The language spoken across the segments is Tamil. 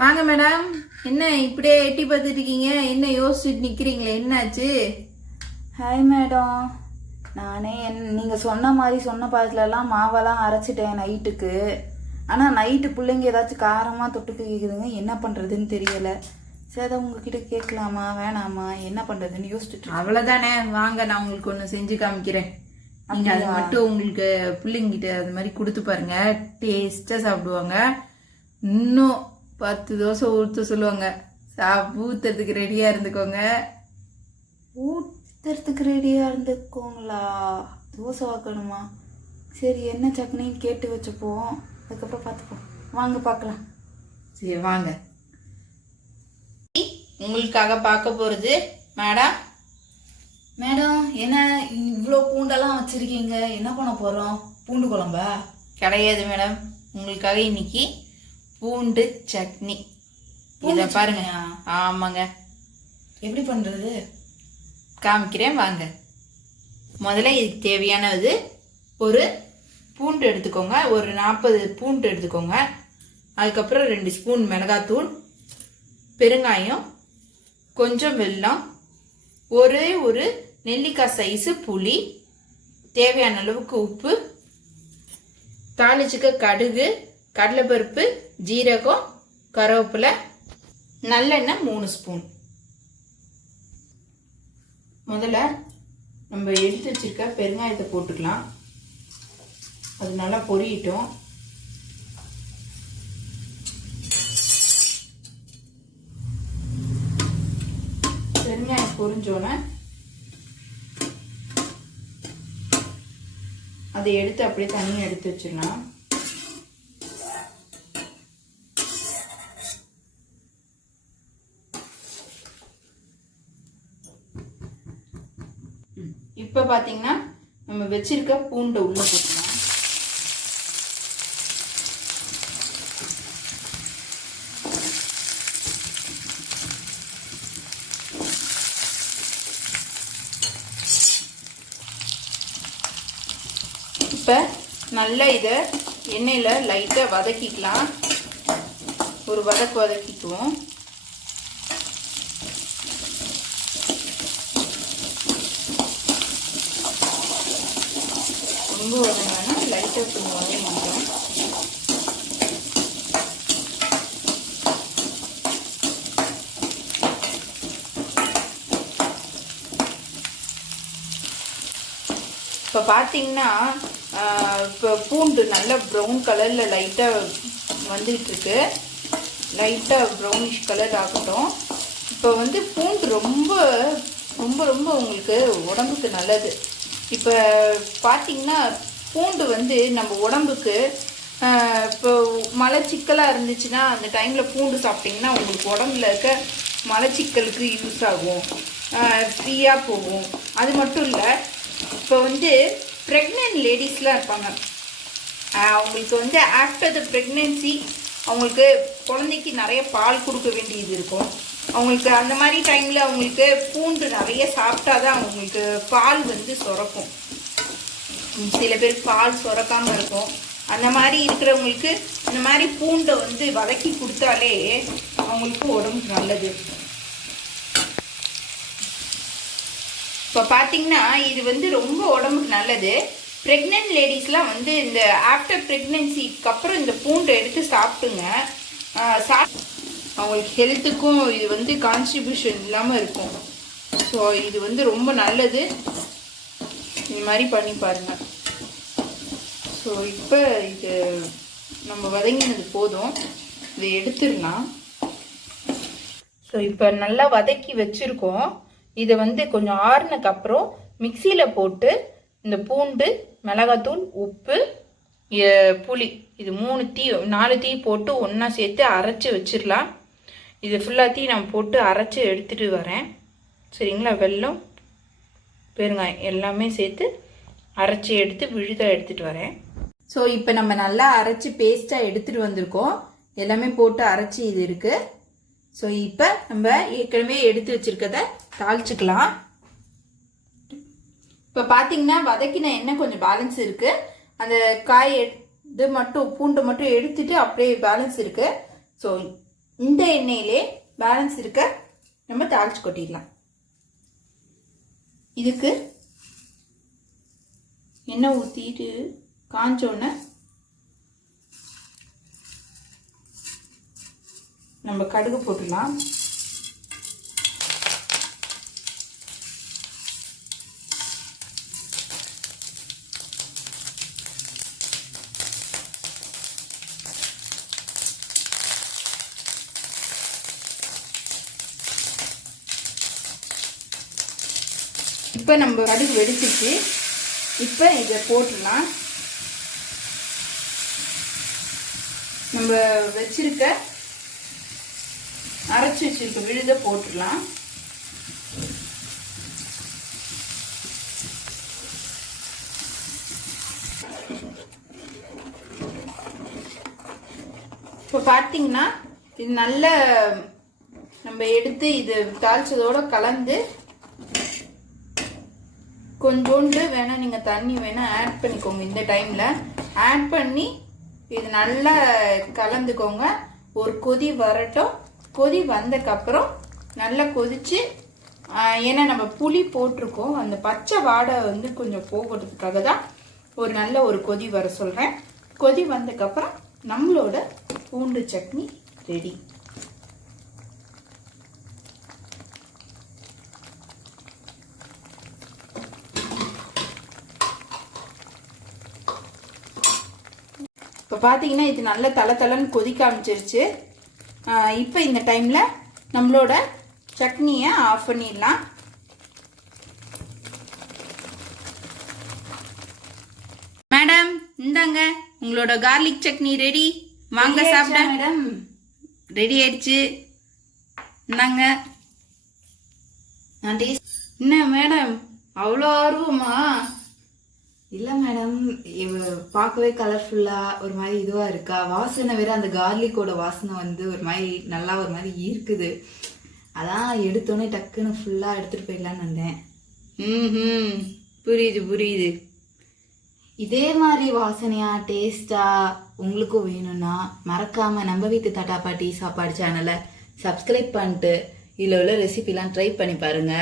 வாங்க மேடம். என்ன இப்படியே எட்டி பார்த்துட்டு இருக்கீங்க? என்ன யோசிச்சுட்டு நிக்கிறீங்களே, என்னாச்சு? Hi madam. நானே நீங்கள் சொன்ன மாதிரி சொன்ன பாதத்துலலாம் மாவெல்லாம் அரைச்சிட்டேன் நைட்டுக்கு. ஆனால் நைட்டு பிள்ளைங்க ஏதாச்சும் காரமாக தொட்டுக்கு கேட்குதுங்க, என்ன பண்ணுறதுன்னு தெரியலை. சரி, அதை உங்ககிட்ட கேட்கலாமா வேணாமா என்ன பண்ணுறதுன்னு யோசிச்சுட்டு. அவ்வளோதானே, வாங்க நான் உங்களுக்கு ஒன்று செஞ்சு காமிக்கிறேன். நீங்கள் அது மட்டும் உங்களுக்கு பிள்ளைங்கிட்ட அது மாதிரி கொடுத்து பாருங்க, டேஸ்ட்டாக சாப்பிடுவாங்க. இன்னும் 10 தோசை ஊற்ற சொல்லுவாங்க. ஊத்துறதுக்கு ரெடியாக இருந்துக்கோங்க. ஊற்றுறதுக்கு ரெடியாக இருந்துக்கோங்களா? தோசை வாக்கணுமா? சரி, என்ன சட்னின்னு கேட்டு வச்சுப்போம், அதுக்கப்புறம் பார்த்துப்போம். வாங்க பார்க்கலாம். சரி வாங்க. உங்களுக்காக பார்க்க போகிறது மேடம். மேடம், என்ன இவ்வளோ பூண்டெல்லாம் வச்சுருக்கீங்க? என்ன பண்ண போகிறோம்? பூண்டு குழம்பா? கிடையாது மேடம், உங்களுக்காக இன்னைக்கு பூண்டு சட்னி. இதை பாருங்க. ஆமாங்க, எப்படி பண்ணுறது காமிக்கிறேன் வாங்க. முதல்ல இதுக்கு தேவையானது ஒரு பூண்டு எடுத்துக்கோங்க, ஒரு 40 பூண்டு எடுத்துக்கோங்க. அதுக்கப்புறம் 2 ஸ்பூன் மிளகாத்தூள், பெருங்காயம், கொஞ்சம் வெல்லம், ஒரு நெல்லிக்காய் சைஸு புளி, தேவையான அளவுக்கு உப்பு, தாளிச்சுக்க கடுகு, கடலைப்பருப்பு, ஜீரகம், கருவேப்பிலை, நல்லெண்ணெய் 3 ஸ்பூன். முதல்ல நம்ம எடுத்து வச்சிருக்க பெருங்காயத்தை போட்டுக்கலாம். அது நல்லா பொரியட்டும். பெருங்காயம் பொரிஞ்சோன்னே அதை எடுத்து அப்படியே தனியாக எடுத்து வச்சிடலாம். இப்போ பார்த்தீங்கன்னா நம்ம வச்சிருக்க பூண்டை உள்ள போட்டுக்கலாம். இப்போ நல்லா இதை எண்ணெயில் லைட்டாக வதக்கிக்கலாம். ஒரு வதக்குவோம். ரொம்ப வதங்கினா லைட்டாக கொஞ்சம் வதங்கிட்டோம். இப்போ பார்த்தீங்கன்னா இப்போ பூண்டு நல்லா ப்ரௌன் கலரில் லைட்டாக வந்துகிட்டு இருக்கு. லைட்டாக ப்ரௌனிஷ் கலர் ஆகட்டும். இப்போ வந்து பூண்டு ரொம்ப ரொம்ப ரொம்ப உங்களுக்கு உடம்புக்கு நல்லது. இப்போ பார்த்தீங்கன்னா பூண்டு வந்து நம்ம உடம்புக்கு இப்போ மலச்சிக்கலாக இருந்துச்சுன்னா அந்த டைமில் பூண்டு சாப்பிட்டிங்கன்னா உங்களுக்கு உடம்புல இருக்க மலச்சிக்கலுக்கு யூஸ் ஆகும், ஃப்ரீயாக போகும். அது மட்டும் இல்லை, இப்போ வந்து ப்ரெக்னென்ட் லேடிஸ்லாம் இருப்பாங்க, அவங்களுக்கு வந்து ஆஃப்டர் த ப்ரெக்னென்சி அவங்களுக்கு குழந்தைக்கு நிறைய பால் கொடுக்க வேண்டியது இருக்கும். அவங்களுக்கு அந்த மாதிரி டைமில் அவங்களுக்கு பூண்டு நிறைய சாப்பிட்டா தான் அவங்களுக்கு பால் வந்து சுரக்கும். சில பேர் பால் சுரக்காமல் இருக்கும். அந்த மாதிரி இருக்கிறவங்களுக்கு இந்த மாதிரி பூண்டை வந்து வதக்கி கொடுத்தாலே அவங்களுக்கு உடம்புக்கு நல்லது. இப்போ பார்த்தீங்கன்னா இது வந்து ரொம்ப உடம்புக்கு நல்லது. ப்ரெக்னென்ட் லேடிஸ்லாம் வந்து இந்த ஆஃப்டர் ப்ரெக்னென்சிக்கு அப்புறம் இந்த பூண்டை எடுத்து சாப்பிட்டுங்க. அவங்களுக்கு ஹெல்த்துக்கும் இது வந்து கான்ஸ்டிபியூஷன் இல்லாமல் இருக்கும். ஸோ இது வந்து ரொம்ப நல்லது. இது மாதிரி பண்ணி பாருங்கள். ஸோ இப்போ இது நம்ம வதங்கினது போதும், இதை எடுத்துடலாம். ஸோ இப்போ நல்லா வதக்கி வச்சுருக்கோம். இதை வந்து கொஞ்சம் ஆறுனதுக்கப்புறம் மிக்சியில் போட்டு இந்த பூண்டு, மிளகாத்தூள், உப்பு, புளி, இது 4 டீ போட்டு ஒன்றா சேர்த்து அரைச்சி வச்சிடலாம். இது ஃபுல்லாத்தையும் நான் போட்டு அரைச்சி எடுத்துகிட்டு வரேன். சரிங்களா? வெல்லம், பெருங்காயம் எல்லாமே சேர்த்து அரைச்சி எடுத்து விழுதாக எடுத்துகிட்டு வரேன். ஸோ இப்போ நம்ம நல்லா அரைச்சி பேஸ்ட்டாக எடுத்துகிட்டு வந்திருக்கோம். எல்லாமே போட்டு அரைச்சி இது இருக்குது. ஸோ இப்போ நம்ம ஏற்கனவே எடுத்து வச்சிருக்கத தாளிச்சுக்கலாம். இப்போ பார்த்தீங்கன்னா வதக்கின எண்ணெய் கொஞ்சம் பேலன்ஸ் இருக்குது. அந்த காய் இது மட்டும் பூண்டை மட்டும் எடுத்துட்டு அப்படியே பேலன்ஸ் இருக்குது. ஸோ இந்த எண்ணெயிலே பேலன்ஸ் இருக்க நம்ம தாளிச்சு கொட்டிடலாம். இதுக்கு எண்ணெய் ஊற்றிட்டு காஞ்சோன்னு நம்ம கடுகு போட்டுடலாம். இப்போ நம்ம கடுகு வெடிச்சிச்சு. இப்போ இதை போட்டுடலாம். நம்ம வச்சிருக்க அரைச்சி வச்சிருக்க விழுத போட்டுடலாம். இப்போ பார்த்தீங்கன்னா இது நல்ல நம்ம எடுத்து இது தாளிச்சதோட கலந்து கொஞ்சோண்டு வேணா நீங்கள் தண்ணி வேணா ஆட் பண்ணிக்கோங்க. இந்த டைமில் ஆட் பண்ணி இது நல்லா கலந்துக்கோங்க. ஒரு கொதி வரட்டும். கொதி வந்தக்கப்புறம் நல்லா கொதிச்சு, ஏன்னா நம்ம புளி போட்டிருக்கோம், அந்த பச்சை வாடை வந்து கொஞ்சம் போகிறதுக்காக தான் ஒரு நல்ல ஒரு கொதி வர சொல்கிறேன். கொதி வந்தக்கப்புறம் நம்மளோட பூண்டு சட்னி ரெடி. இப்போ பார்த்தீங்கன்னா இது நல்ல தளன்னு கொதிக்க ஆரம்பிச்சிருச்சு. இப்போ இந்த டைமில் நம்மளோட சட்னியை ஆஃப் பண்ணிடலாம். மேடம் இந்தாங்க உங்களோட கார்லிக் சட்னி ரெடி. வாங்க சாப்பிட. மேடம் ரெடி ஆயிடுச்சு. இந்தாங்க. என்ன மேடம் அவ்வளோ ஆர்வமா? இல்லை மேடம், பார்க்கவே கலர்ஃபுல்லாக ஒரு மாதிரி இதுவாக இருக்கா. வாசனை வேற, அந்த கார்லிக்கோட வாசனை வந்து ஒரு மாதிரி நல்லா ஒரு மாதிரி இருக்குது. அதான் எடுத்தோடனே டக்குன்னு ஃபுல்லாக எடுத்துகிட்டு போயிடலான்னு வந்தேன். புரியுது புரியுது. இதே மாதிரி வாசனையா டேஸ்டா உங்களுக்கும் வேணும்னா மறக்காம நம்ம வீட்டு தாத்தா பாட்டி சாப்பாடு சேனலை சப்ஸ்கிரைப் பண்ணிட்டு இதில் உள்ள ரெசிபிலாம் ட்ரை பண்ணி பாருங்க.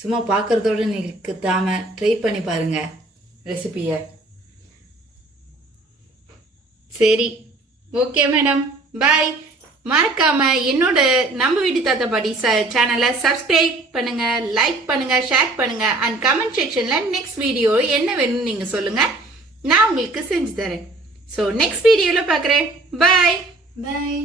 சும்மா பார்க்கறதோட நிற்காம ட்ரை பண்ணி பாருங்க ரெசிபியை. சரி, ஓகே மேடம், பாய். மறக்காம என்னோட நம்ம வீட்டு தாத்தா பாட்டி சேனலை சப்ஸ்கிரைப் பண்ணுங்க, லைக் பண்ணுங்க, ஷேர் பண்ணுங்க அண்ட் கமெண்ட் செக்ஷன்ல நெக்ஸ்ட் வீடியோ என்ன வேணும்னு நீங்க சொல்லுங்க, நான் உங்களுக்கு செஞ்சு தரேன். ஸோ நெக்ஸ்ட் வீடியோல பார்க்குறேன். பாய் பாய்.